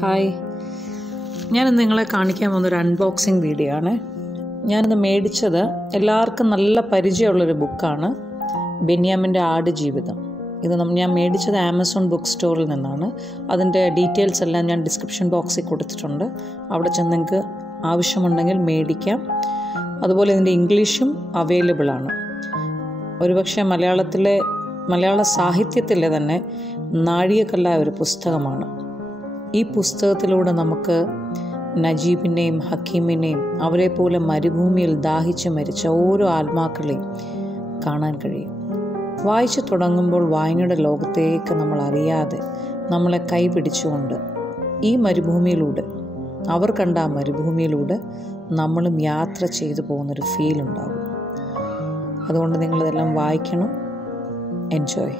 Hi, ഞാനിന്ന് നിങ്ങളെ കാണിക്കാൻ പോകുന്നൊരു അൺബോക്സിങ് വീഡിയോ ആണ്. ഞാനിന്ന് മേടിച്ചത് എല്ലാവർക്കും നല്ല പരിചയമുള്ളൊരു ബുക്കാണ്, ബെന്യാമിൻ്റെ ആടുജീവിതം. ഇത് ഞാൻ മേടിച്ചത് ആമസോൺ ബുക്ക് സ്റ്റോറിൽ നിന്നാണ്. അതിൻ്റെ ഡീറ്റെയിൽസ് എല്ലാം ഞാൻ ഡിസ്ക്രിപ്ഷൻ ബോക്സിൽ കൊടുത്തിട്ടുണ്ട്. അവിടെ ചെന്ന് നിങ്ങൾക്ക് ആവശ്യമുണ്ടെങ്കിൽ മേടിക്കാം. അതുപോലെ ഇതിൻ്റെ ഇംഗ്ലീഷും അവൈലബിൾ ആണ്. ഒരുപക്ഷെ മലയാള സാഹിത്യത്തിലെ തന്നെ നാഴികക്കല്ലായ ഒരു പുസ്തകമാണ്. ഈ പുസ്തകത്തിലൂടെ നമുക്ക് നജീബിനെയും ഹക്കീമിനെയും അവരെ പോലെ മരുഭൂമിയിൽ ദാഹിച്ച് മരിച്ച ഓരോ ആത്മാക്കളെയും കാണാൻ കഴിയും. വായിച്ചു തുടങ്ങുമ്പോൾ വായനയുടെ ലോകത്തേക്ക് നമ്മൾ അറിയാതെ നമ്മളെ കൈപിടിച്ചുകൊണ്ട് ഈ മരുഭൂമിയിലൂടെ, അവർ കണ്ട ആ മരുഭൂമിയിലൂടെ നമ്മളും യാത്ര ചെയ്തു പോകുന്നൊരു ഫീൽ ഉണ്ടാകും. അതുകൊണ്ട് നിങ്ങളിതെല്ലാം വായിക്കണം. എൻജോയ്.